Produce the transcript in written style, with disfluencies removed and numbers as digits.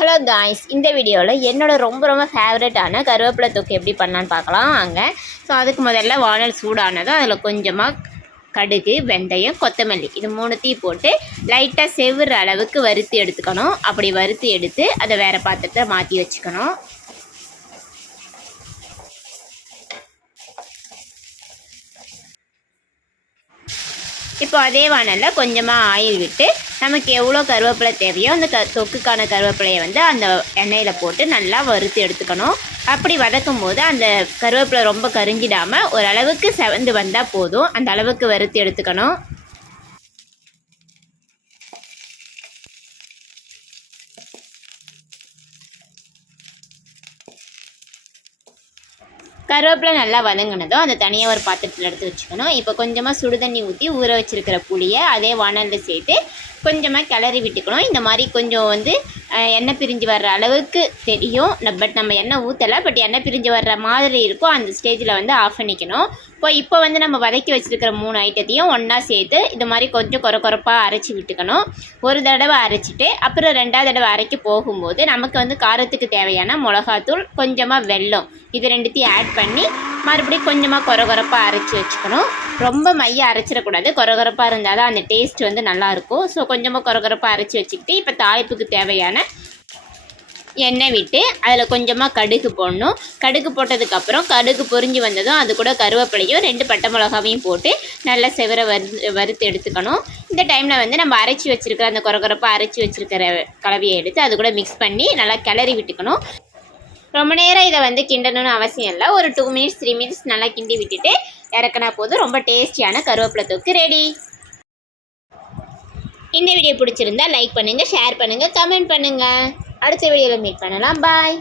Hello guys, இந்த வீடியோவில் என்னோட ரொம்ப ஃபேவரட்டான கருவேப்பிலை தொக்கு எப்படி பண்ணலான்னு பார்க்கலாம் வாங்க. ஸோ அதுக்கு முதல்ல வானல் சூடானதும் அதில் கொஞ்சமாக கடுகு, வெந்தயம், கொத்தமல்லி இது மூணுத்தையும் போட்டு லைட்டாக செவ்வுற அளவுக்கு வறுத்து எடுத்துக்கணும். அப்படி வறுத்து எடுத்து அதை வேறு பாத்திரத்தை மாற்றி வச்சுக்கணும். இப்போ அதே வானலில் கொஞ்சமாக ஆயில் விட்டு நமக்கு எவ்வளோ கருவேப்பிலை தேவையோ அந்த தொக்குக்கான கருவேப்பிலையை அந்த எண்ணெயில் போட்டு நல்லா வறுத்து எடுத்துக்கணும். அப்படி வதக்கும் போது அந்த கருவேப்பிலை ரொம்ப கரிஞ்சிடாமல் ஓரளவுக்கு செவந்து வந்தால் போதும். அந்த அளவுக்கு வறுத்து எடுத்துக்கணும். கருவேப்பிலை நல்லா வதங்கினதும் அந்த தனியாக ஒரு பாத்திரத்தில் எடுத்து வச்சுக்கணும். இப்போ கொஞ்சமாக சுடுதண்ணி ஊற்றி ஊற வச்சுருக்கிற புளியை அதே வானலில் சேர்த்து கொஞ்சமாக கிளறி விட்டுக்கணும். இந்த மாதிரி கொஞ்சம் எண்ணெய் பிரிஞ்சு வர்ற அளவுக்கு தெரியும். பட் நம்ம எண்ணெய் ஊற்றலை, பட் எண்ணெய் பிரிஞ்சு வர்ற மாதிரி இருக்கும். அந்த ஸ்டேஜில் ஆஃப் பண்ணிக்கணும். இப்போ நம்ம வதக்கி வச்சுருக்கிற 3 ஐட்டத்தையும் ஒன்றா சேர்த்து இது மாதிரி கொஞ்சம் கொரப்பாக அரைச்சி விட்டுக்கணும். ஒரு தடவை அரைச்சிட்டு அப்புறம் 2வது தடவை அரைக்க போகும்போது நமக்கு காரத்துக்கு தேவையான மிளகாத்தூள், கொஞ்சமாக வெல்லம் இது 2த்தையும் ஆட் பண்ணி மறுபடியும் கொஞ்சமாக கொரப்பாக அரைச்சி வச்சுக்கணும். ரொம்ப மைய அரைச்சிடக்கூடாது. கொரப்பாக இருந்தால் தான் அந்த டேஸ்ட் நல்லாயிருக்கும். ஸோ கொஞ்சமாக கொரப்பாக அரைச்சி வச்சுக்கிட்டு இப்போ தாளிப்புக்கு தேவையான எண்ணெய் விட்டு அதில் கொஞ்சமாக கடுகு போடணும். கடுகு போட்டதுக்கப்புறம் கடுகு பொரிஞ்சு வந்ததும் அது கூட கருவேப்பிலையும் 2 பட்டை மிளகாவையும் போட்டு நல்லா செவர வறுத்து எடுத்துக்கணும். இந்த டைமில் நம்ம அரைச்சி வச்சுருக்கிற அந்த கொரப்பாக அரைச்சி வச்சுருக்கிற கலவையை எடுத்து அது கூட மிக்ஸ் பண்ணி நல்லா கிளறி விட்டுக்கணும். ரொம்ப நேரம் இதை கிண்டணும்னு அவசியம் இல்லை. ஒரு 2 மினிட்ஸ் 3 மினிட்ஸ் நல்லா கிண்டி விட்டுட்டு இறக்குனா போதும். ரொம்ப டேஸ்டியான கருவேப்பிலை தொக்கு ரெடி. இந்த வீடியோ பிடிச்சிருந்தா லைக் பண்ணுங்கள், ஷேர் பண்ணுங்கள், கமெண்ட் பண்ணுங்கள். அடுத்த வீடியோவில் மீட் பண்ணலாம். பாய்.